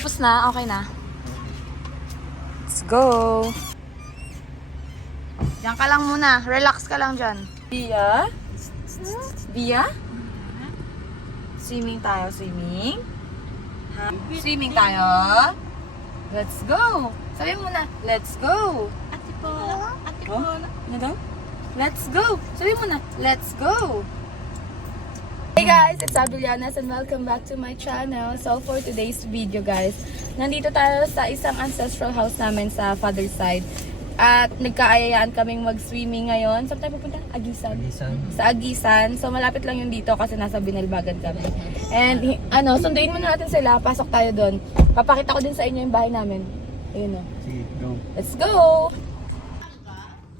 Tapos na, okay na. Let's go! Diyan ka lang muna. Relax ka lang dyan. Bia? Bia? Swimming tayo, swimming. Ha? Swimming tayo. Let's go! Sabi mo na, let's go! Ate po. Ate po. Ano daw? Let's go! Sabi mo na, let's go! Hey guys, it's Abilianas and welcome back to my channel. So for today's video guys, nandito tayo sa isang ancestral house namin sa father's side. At nagkaayayaan kaming mag-swimming ngayon. Saan tayo pupunta? Agisan. Sa Agisan. So malapit lang yun dito kasi nasa Binalbagan kami. And sunduin muna natin sila. Pasok tayo doon. Papakita ko din sa inyo yung bahay namin. Ayun o. Sige, go. Let's go!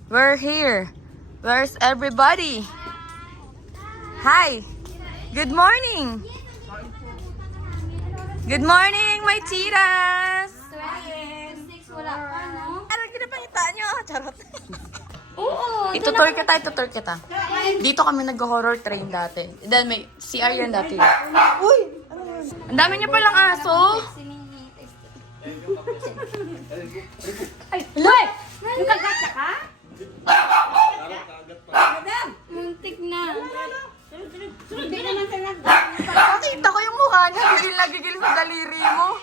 We're here. Where's everybody? Hi! Good morning! Good morning, my tiras! Wala pa, no? Ano kinapangita nyo? Charot. Oo. Itutur kita. Dito kami nag-horror train dati. Then may CR yan dati. Uy! Ang dami niya palang aso! Ay, Loy! Nakagat ka? Madam! Muntik na. Hindi naman tinagat. Nakita ko yung mukha niya. Gigil na gigil sa daliri mo.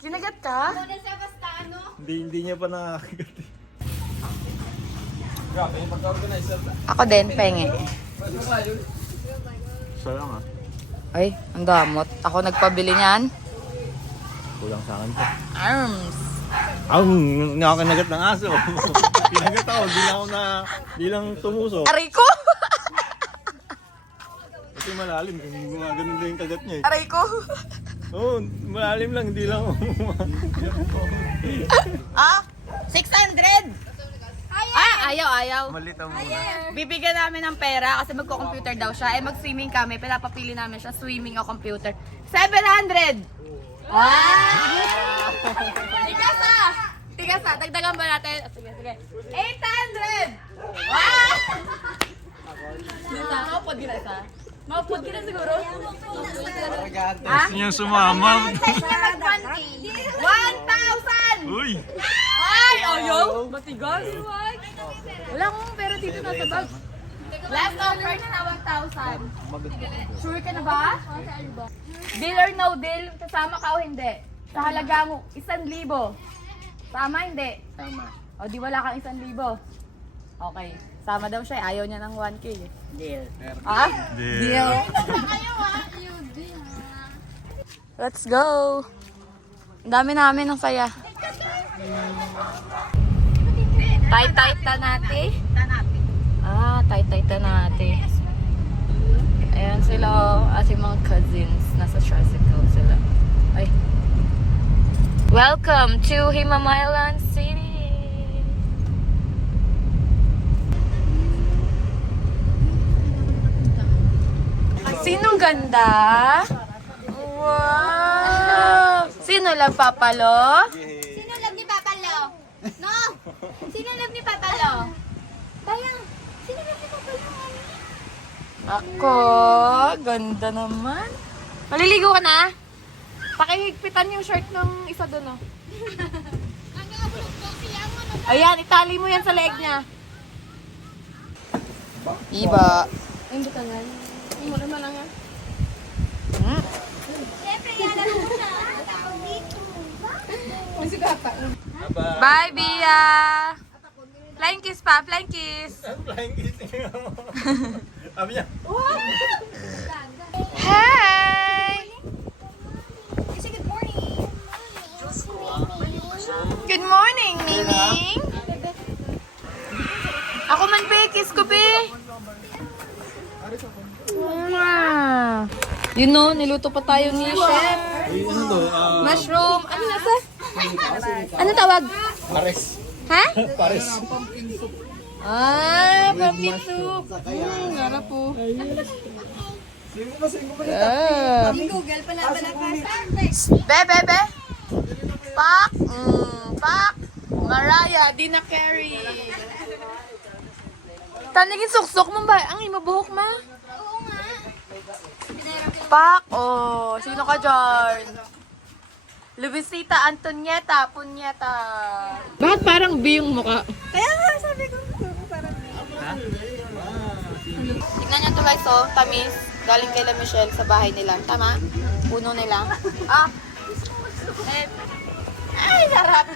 Kinagat ka? Muna sa basta, ano? Hindi niya pa nakakagat. Grabe, yung pagka-organizer. Ako din, penge. Sayang ah. Ay, ang damot. Ako nagpabili niyan. Kulang sa akin to. Arms. Nakakanagat ng aso. Pinagat ako, di lang tumusok. Aray ko! Kasi malalim, gumaganon din yung kagat niya eh. Aray ko! Oo, malalim lang, hindi lang. Ah! 600! Ayaw. Malitaw muna. Bibigyan namin ng pera kasi magko-computer daw siya. Eh, mag-swimming kami. Pinapapili namin siya, swimming o computer. 700! Wow! Tigas ah! Dagdagan ba natin? Sige. 800! Wow! Maupod ka na isa? Maupod ka na siguro? Ha? Gusto niya sumama. 1,000! Uy! Ay! Ayaw! Matigas! Wala akong pera dito na sa bag. Last offer na 1,000. Sure ka na ba? Deal or no deal? Kasama ka o hindi? Sa halagang 1,000. Tama hindi? Tama. O di wala kang 1,000. Okay. Sama daw siya. Ayaw niya ng 1K. Deal. Ah? Deal. Kayo ah. You deal. Let's go! Ang dami namin ng saya. Tight na natin. Tight na natin. Ayan sila, ating mga cousins. Nasa tricycle sila. Ay. Welcome to Himamaylan City! Sinong ganda? Wow! Sino lang papalo? Sino love ni Papa Lo? No? Sino love ni Papa Lo? Tayang. Sino love ni Papa Lo? Ako, ganda naman. Maliligo ka na? Pakihigpitan yung shirt ng isa doon, oh. Ayan, itali mo yan sa leg niya. Iba. Ang butangan. Mura na lang yan. Siyempre, yan na lang siya. Tawag dito. Ang sigata. Bye, Bia! Flying kiss pa, flying kiss! Flying kissing mo. Sabi niya. Hi! Say good morning. Good morning, Nining! Ako man, be. Kiss ko, be. You know, niluto pa tayo ni Chef. Ano to? Mushroom. Ano nasa? Ano tawag? Pares. Ha? Pares. Pumpkin soup. Gana po. Singko pa. Google pala Be. Pak. Pak. Mariah, di na carry. Tanigin suksok mo ba? Ang imabuhok ma. Oo nga. Pak. Oh, sino ka dyan? Luisita Antonieta Punyeta. Bakit parang B yung mukha? Kaya nga, sabi ko, parang Tignan nyo to guys, oh, tamis. Galing kay La Michelle sa bahay nila. Tama? Puno nila. Ah! Eh. Ay, sarap!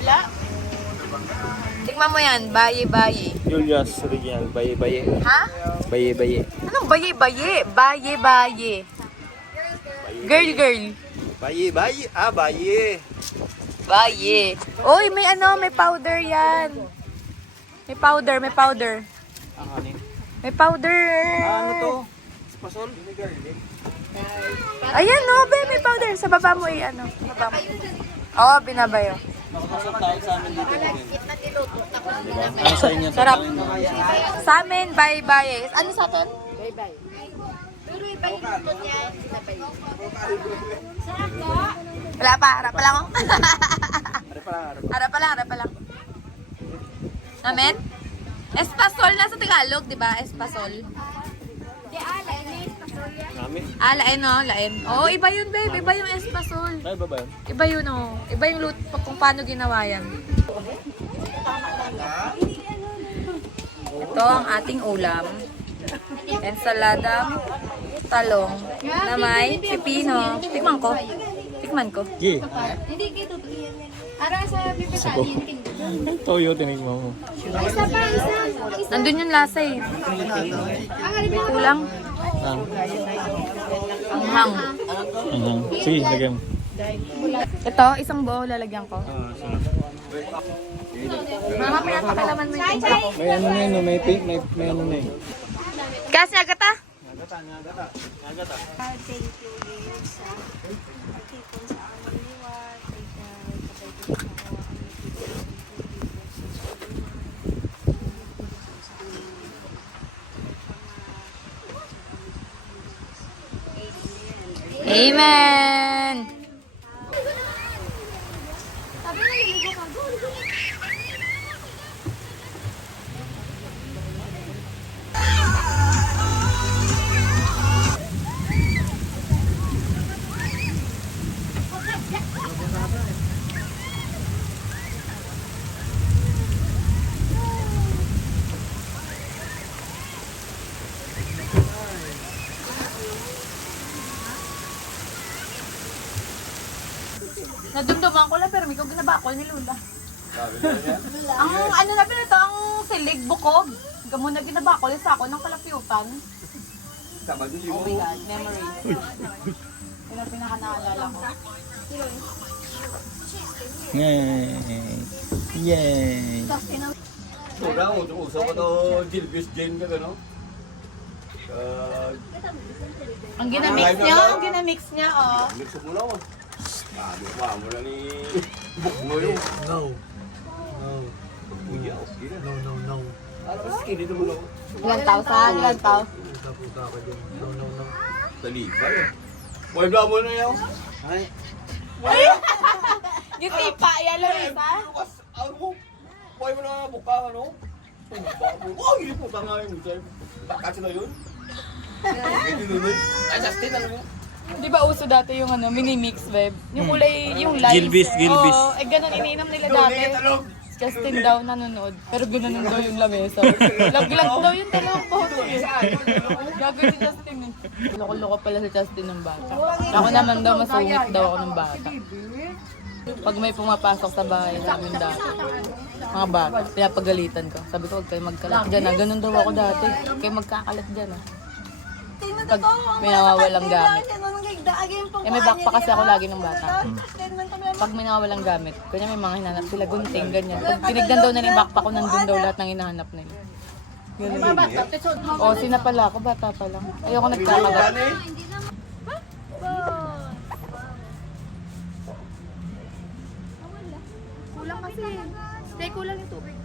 Wala? Tingnan mo yan, baye-baye. Julius Original, baye-baye. Ha? Baye-baye. Anong baye-baye? Baye-baye. Girl-girl. Baye-baye. Ah, baye. Baye. Uy, may ano, may powder yan. May powder, may powder. Ang kanin. May powder. Ano to? Spasol? Ayan, no, be, may powder. Sa baba mo, ano. Sa baba mo. Oo, binabayo. Nakapasok tayo sa amin dito. Ano sa inyo? Sarap. Sa amin, bye-bye. Ano sa atin? pero iba yung luto niya. Sinabay. Sarap ko. Wala pa, harap pa lang ako. Harap pa lang, harap. Harap pa lang. Amen? Espasol na sa Tagalog, di ba? Espasol. Di alay, may pasolya. Namin. Ah, lain, no? Lain. Oo, iba yun, babe. Iba yung espasol. Ay, ba ba yun? Iba yun, oh. Iba yung luto, kung paano ginawa yan. Ito ang ating ulam. Ensaladang talong na may pipino. Tikman ko. Gi. Hindi kayo tutuloy. Ara sa pipitaan yung tingin. Ay, toyo, tinigman mo. Isa pa, isa. Nandun yung lasa eh. May kulang. Ah. Ang hang. Sige, lagyan mo. Ito, isang buo lalagyan ko. Ah, sarap. Mama, pinapakalaman mo yung timpla ko. May ano na yun, no? May pink, may ano na yun. Kasi agata. Nagata. Thank you, Lord, sa pagtipon sa aming liwat. Kabay ko na ako ang Amen! Sabi na liligo ka. Go, ligo. Nadumduman ko lang pero may kong ginabakol ni Lula. Ang ano na pinito, ang silig bukog. Gamo na ginabakol sa ako ng kalapyutan. Oh my God, memories. Yun ang pinaka-naalala ko. Yay! Yay! Sobra ko, usap ko to Gilbis Jane ka gano? Ang ginamix niya, oh. Mix up mo na ako. Mo na ni Buk mo yun. No. Uy, okay na. No. Ano ba skinny naman ako? Ilan tao sa ilan tao? Puta ka dyan. No. Dali ba yun? Boy, bla mo na yun. Ay. Yung tipa, yan lang isa. Lukas, ano mo? Boy mo na buka ka, no? Oh, hindi po ka nga yun. Bakit na yun? Ay, Justin, ano mo? Di ba uso dati yung ano, mini-mix, babe? Yung kulay, yung live. Gilbis. Oo, eh ganun iniinom nila dati. Justin daw nanonood, pero ganoon daw yung lamesa. Lag-lag daw yung dalawang boto. Gagawin si Justin eh. Loko-loko pala si Justin ng bata. Ako naman daw, masungit daw ako ng bata. Pag may pumapasok sa bahay namin dati, mga bata, pinapagalitan ko. Sabi ko, huwag kayo magkalat dyan ah. Ganun daw ako dati. Huwag kayo magkakalat dyan ah. Pag may nawawalang gamit. Eh may backpack kasi ako lagi ng bata. Pag may nawawalang gamit, kanya may mga hinahanap sila, gunting, ganyan. Pag tinignan daw nila yung backpack ko, nandun daw lahat ng hinahanap nila. Ganun. O, sina pala ako, bata pa lang. Ayoko nagkakagat. Kulang kasi. Stay kulang yung tubig.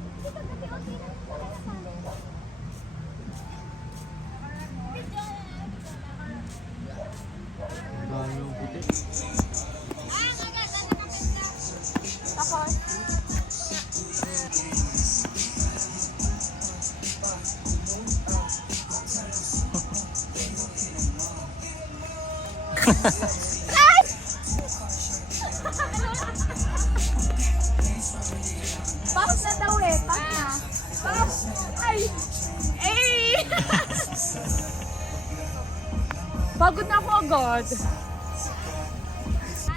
Pass na daw eh. Pass na. Pass. Ay. Ay. Pagod na ako agad.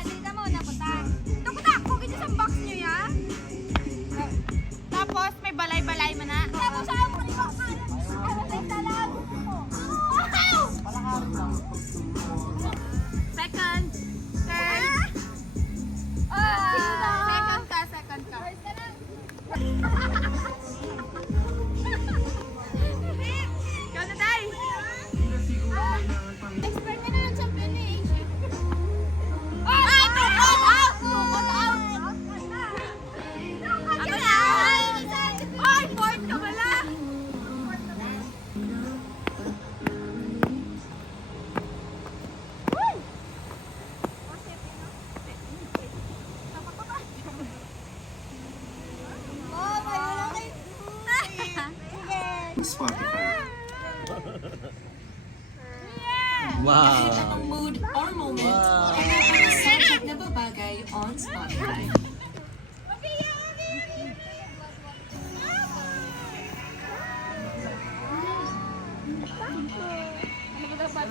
Dito mo, naputak. Naputak! Kugin niyo sa box niyo, ya? Tapos, may balay-balay mo na. Tapos, ayaw mo ibang kanan. Ayaw mo sa lang. Wow! Second. Third. Second ka, second ka. Ikaw na, Day. Expert ka na ng champion ni Asia. Ay! Tukot out! Tukot out! Ako na. Ay, fourth ka pala. Oh, may Wow. Anong mood or moment Wow. subject na babagay on Spotify. Ano ba dapat?